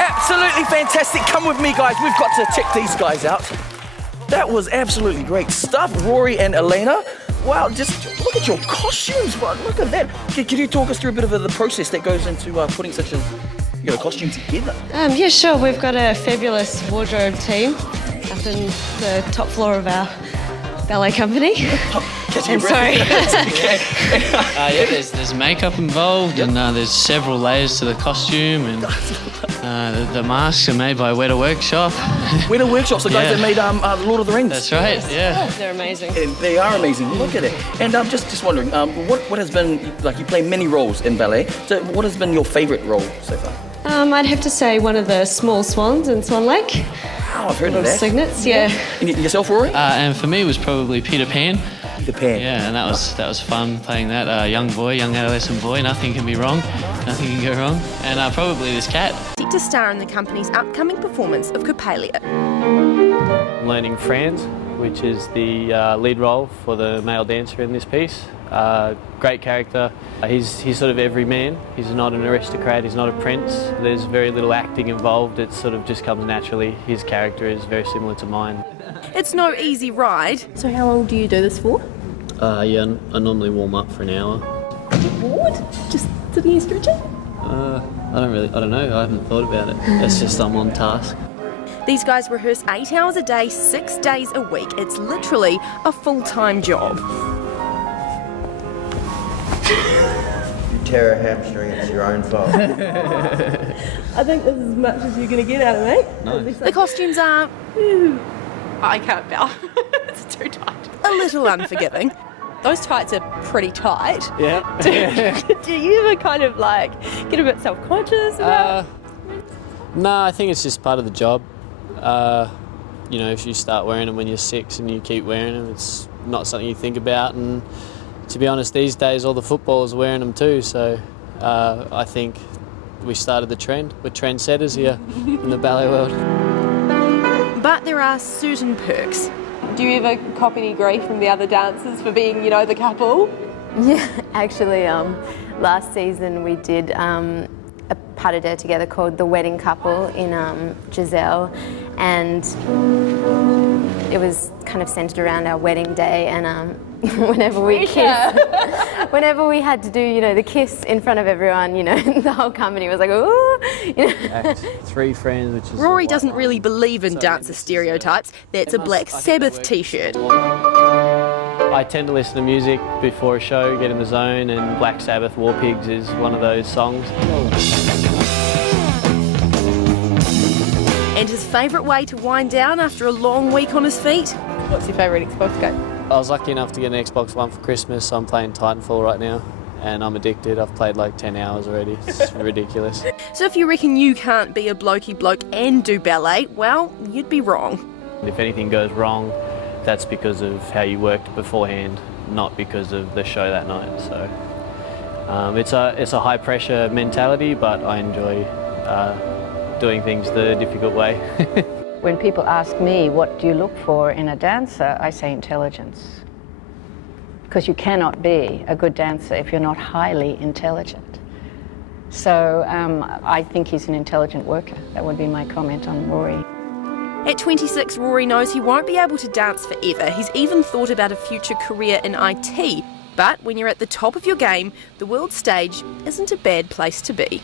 Absolutely fantastic. Come with me, guys. We've got to check these guys out. That was absolutely great stuff, Rory and Elena. Wow, just look at your costumes, bro. Look at that. Can you talk us through a bit of the process that goes into putting such a costume together? Yeah, sure. We've got a fabulous wardrobe team up in the top floor of our ballet company. I'm sorry. Yeah, there's makeup involved, and there's several layers to the costume, and the masks are made by Weta Workshop. Weta Workshop's the guys that made Lord of the Rings. That's right. Yeah. They're amazing. And they are amazing. Look at it. And I'm just wondering, what has been, like, you play many roles in ballet. So what has been your favourite role so far? I'd have to say one of the small swans in Swan Lake. Wow, I've heard of that. Cygnets, yeah. And yourself, Rory? And for me, it was probably Peter Pan. Peter Pan. Yeah, and that was fun playing that. Young adolescent boy. Nothing can be wrong. Nothing can go wrong. And probably this cat. To star in the company's upcoming performance of Coppelia. Learning Franz, which is the lead role for the male dancer in this piece. Great character. He's sort of every man. He's not an aristocrat, he's not a prince. There's very little acting involved. It sort of just comes naturally. His character is very similar to mine. It's no easy ride. So how long do you do this for? Yeah, I normally warm up for an hour. Are you bored? Just sitting here stretching? I don't know, I haven't thought about it. It's just I'm on task. These guys rehearse 8 hours a day, 6 days a week. It's literally a full-time job. You tear a hamstring, it's your own fault. I think this is as much as you're going to get out of me. Nice. The costumes are I can't bow. It's too tight. a little unforgiving. Those tights are pretty tight. Yeah. Do you ever kind of like get a bit self-conscious about No, I think it's just part of the job. You know, if you start wearing them when you're 6 and you keep wearing them, it's not something you think about. And to be honest, these days all the footballers are wearing them too. So I think we started the trend. We're trendsetters here in the ballet world. But there are certain perks. Do you ever cop any grief from the other dancers for being, you know, the couple? Yeah, actually, last season we did a pas de deux together called The Wedding Couple in Giselle, and it was kind of centred around our wedding day, and whenever we kissed, whenever we had to do, you know, the kiss in front of everyone, you know, the whole company was like, ooh, you know. 3 friends, which is... Rory doesn't really believe in dancer stereotypes. That's a Black Sabbath t-shirt. I tend to listen to music before a show, get in the zone, and Black Sabbath War Pigs is one of those songs. And his favourite way to wind down after a long week on his feet? What's your favourite Xbox game? I was lucky enough to get an Xbox One for Christmas, so I'm playing Titanfall right now, and I'm addicted. I've played like 10 hours already. It's ridiculous. So if you reckon you can't be a blokey bloke and do ballet, well, you'd be wrong. If anything goes wrong, that's because of how you worked beforehand, not because of the show that night. So it's a high pressure mentality, but I enjoy doing things the difficult way. When people ask me, what do you look for in a dancer, I say intelligence. Because you cannot be a good dancer if you're not highly intelligent. So I think he's an intelligent worker. That would be my comment on Rory. At 26, Rory knows he won't be able to dance forever. He's even thought about a future career in IT. But when you're at the top of your game, the world stage isn't a bad place to be.